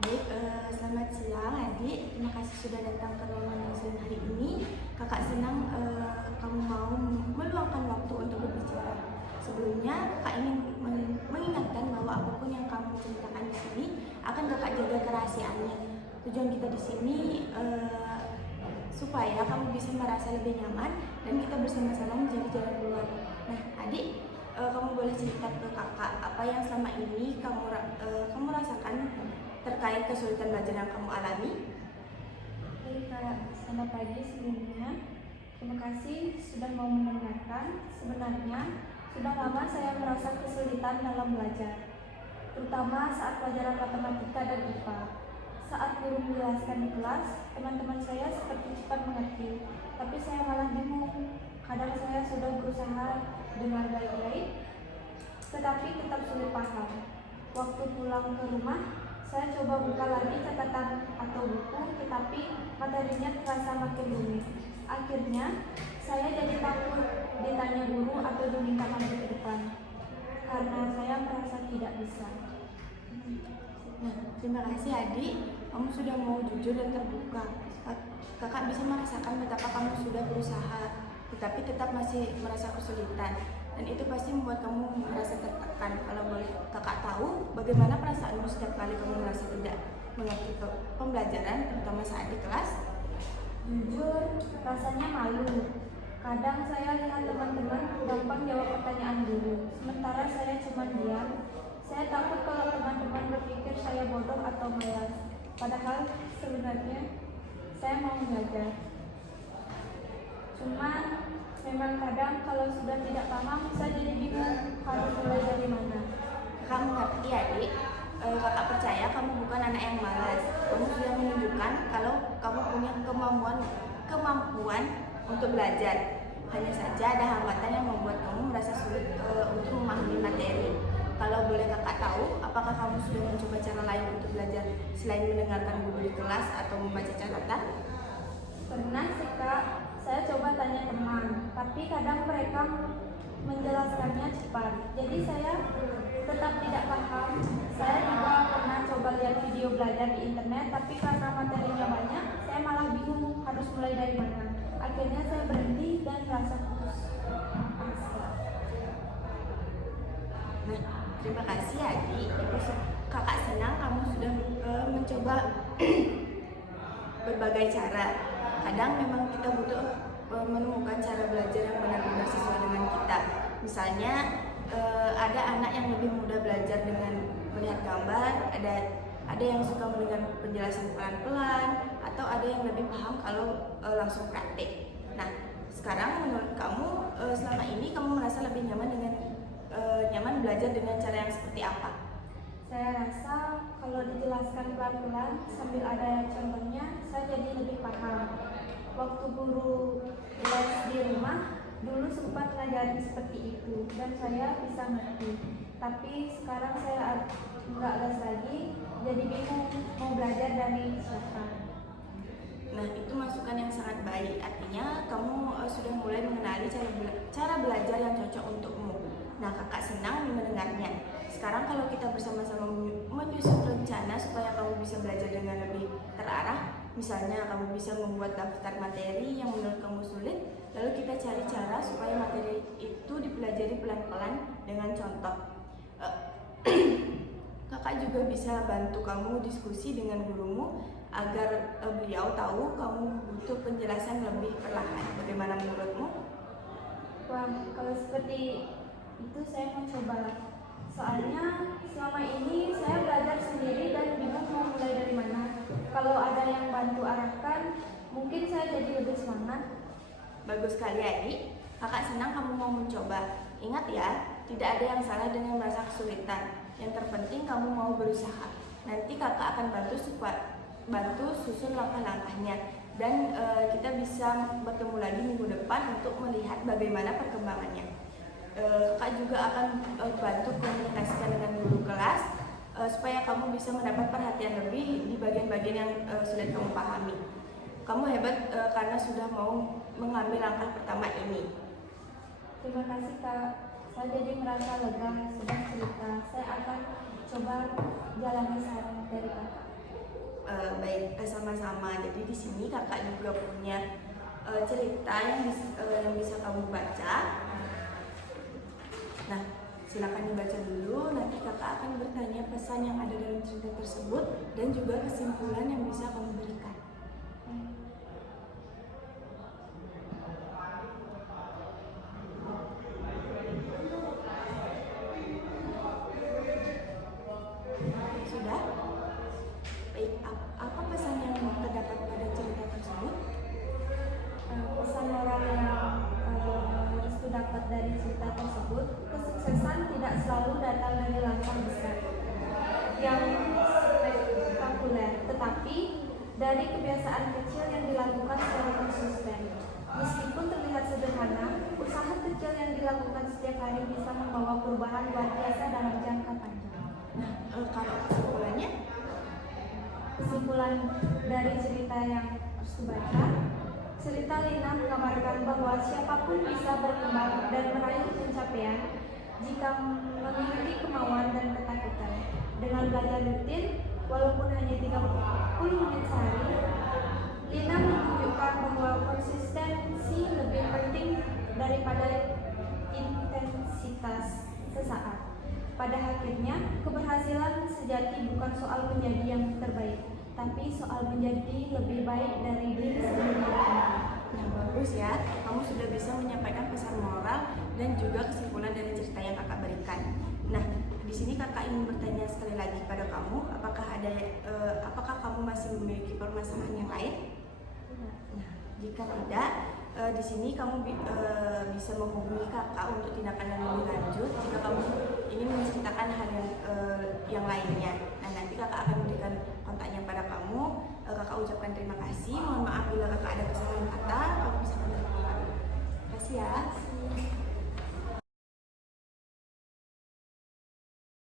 Baik, selamat siang adik. Terima kasih sudah datang ke ruangan Muslim hari ini. Kakak senang kamu mau meluangkan waktu untuk berbicara. Sebelumnya, kakak ingin mengingatkan bahwa apapun yang kamu ceritakan di sini akan kakak jaga kerahasiaannya. Tujuan kita di sini supaya kamu bisa merasa lebih nyaman dan kita bersama-sama mencari jalan keluar. Nah, adik, kamu boleh cerita ke kakak apa yang selama ini kamu rasakan terkait kesulitan belajar yang kamu alami. Baik Kak, selamat pagi sebelumnya. Terima kasih sudah mau mendengarkan. Sebenarnya sudah lama saya merasa kesulitan dalam belajar, terutama saat pelajaran matematika dan IPA. Saat guru menjelaskan di kelas, teman-teman saya seperti cepat mengerti, tapi saya malah bingung. Kadang saya sudah berusaha dengar baik-baik, tetapi tetap sulit paham. Waktu pulang ke rumah, saya coba buka lagi catatan atau buku, tetapi materinya terasa makin rumit. Akhirnya, saya jadi takut ditanya guru atau diminta maju ke depan, karena saya merasa tidak bisa. Nah, terima kasih adik, kamu sudah mau jujur dan terbuka. Kakak bisa merasakan betapa kamu sudah berusaha, tetapi tetap masih merasa kesulitan. Dan itu pasti membuat kamu merasa tertekan. Kalau boleh kakak tahu, bagaimana perasaanmu setiap kali kamu merasa tidak mengerti pembelajaran, terutama saat di kelas? Jujur, rasanya malu. Kadang saya lihat teman-teman gampang jawab pertanyaan guru, sementara saya cuma diam. Saya takut kalau teman-teman berpikir saya bodoh atau malas. Padahal sebenarnya saya mau belajar. Cuman memang kadang kalau sudah tidak paham, saya jadi bingung harus mulai dari mana. Kamu ngerti adik, kakak percaya kamu bukan anak yang malas. Kamu sudah menunjukkan kalau kamu punya kemampuan untuk belajar. Hanya saja ada hambatan yang membuat kamu merasa sulit untuk memahami materi. Kalau boleh kakak tahu, apakah kamu sudah mencoba cara lain untuk belajar selain mendengarkan guru di kelas atau membaca catatan? Pernah sih Kak, saya coba tanya teman, tapi kadang mereka menjelaskannya cepat. Jadi saya tetap tidak paham. Saya juga pernah coba lihat video belajar di internet, tapi karena materinya banyak, saya malah bingung harus mulai dari mana. Akhirnya saya berhenti dan merasa putus asa. Nah, terima kasih adik. Kakak senang kamu sudah mencoba berbagai cara. Kadang memang kita butuh menemukan cara belajar yang benar-benar sesuai dengan kita. Misalnya ada anak yang lebih mudah belajar dengan melihat gambar, ada yang suka mendengar penjelasan pelan-pelan, atau ada yang lebih paham kalau langsung praktik. Nah, sekarang menurut kamu selama ini kamu merasa lebih nyaman belajar dengan cara yang seperti apa? Saya rasa kalau dijelaskan pelan-pelan sambil ada contohnya, saya jadi lebih paham. Waktu guru les di rumah, dulu sempat ngajarin seperti itu dan saya bisa ngerti. Tapi sekarang saya nggak les lagi, jadi bingung mau belajar dari siapa. Nah, itu masukan yang sangat baik. Artinya kamu sudah mulai mengenali cara belajar yang cocok untukmu. Nah, kakak senang mendengarnya. Sekarang kalau kita bersama-sama menyusun rencana supaya kamu bisa belajar dengan lebih terarah, misalnya kamu bisa membuat daftar materi yang menurut kamu sulit, lalu kita cari cara supaya materi itu dipelajari pelan-pelan dengan contoh. Kakak juga bisa bantu kamu diskusi dengan gurumu agar beliau tahu kamu butuh penjelasan lebih perlahan. Bagaimana menurutmu? Wah, kalau seperti itu saya mau coba. Soalnya selama ini saya belajar sendiri dan bingung mau mulai dari mana. Kalau ada yang bantu arahkan, mungkin saya jadi lebih semangat. Bagus sekali adik, kakak senang kamu mau mencoba. Ingat ya, tidak ada yang salah dengan merasa kesulitan. Yang terpenting kamu mau berusaha. Nanti kakak akan bantu susun langkah-langkahnya. Dan kita bisa bertemu lagi minggu depan untuk melihat bagaimana perkembangannya. Kakak juga akan bantu komunikasikan dengan guru kelas supaya kamu bisa mendapat perhatian lebih di bagian-bagian yang sulit kamu pahami. Kamu hebat karena sudah mau mengambil langkah pertama ini. Terima kasih Kak, saya jadi merasa lega sudah cerita. Saya akan coba jalani saran dari Kakak. sama-sama. Jadi di sini kakak juga punya cerita yang bisa kamu baca. Nah, silakan dibaca dulu. Nanti kakak akan bertanya pesan yang ada dalam cerita tersebut dan juga kesimpulan yang bisa kamu berikan. Sudah? Baik, apa pesan yang terdapat pada cerita tersebut? Pesan moral yang harus dapat dari cerita tersebut, kesuksesan tidak selalu datang dari langkah besar yang spektakuler, tetapi dari kebiasaan kecil yang dilakukan secara konsisten. Meskipun terlihat sederhana, usaha kecil yang dilakukan setiap hari bisa membawa perubahan luar biasa dalam jangka panjang. Nah, kalau kesimpulannya? Kesimpulan dari cerita yang harus dibaca, cerita Lina menggambarkan bahwa siapapun bisa berkembang dan meraih pencapaian jika memiliki kemauan dan ketakutan. Dengan belajar rutin, walaupun hanya 30 menit sehari, Lina menunjukkan bahwa konsistensi lebih penting daripada intensitas sesaat. Pada akhirnya, keberhasilan sejati bukan soal menjadi yang terbaik, tapi soal menjadi lebih baik dari diri sendiri. Nah, bagus ya. Kamu sudah bisa menyampaikan pesan moral dan juga kesimpulan dari cerita yang kakak berikan. Nah, di sini kakak ingin bertanya sekali lagi pada kamu, apakah kamu masih memiliki permasalahan yang lain? Nah, jika tidak, di sini kamu bisa menghubungi kakak untuk tindakan yang lebih lanjut jika kamu ingin menceritakan hal yang lainnya. Nah, nanti kakak akan memberikan kontaknya pada kamu. Kakak ucapkan terima kasih. Mohon maaf bila kakak ada kesalahan kata.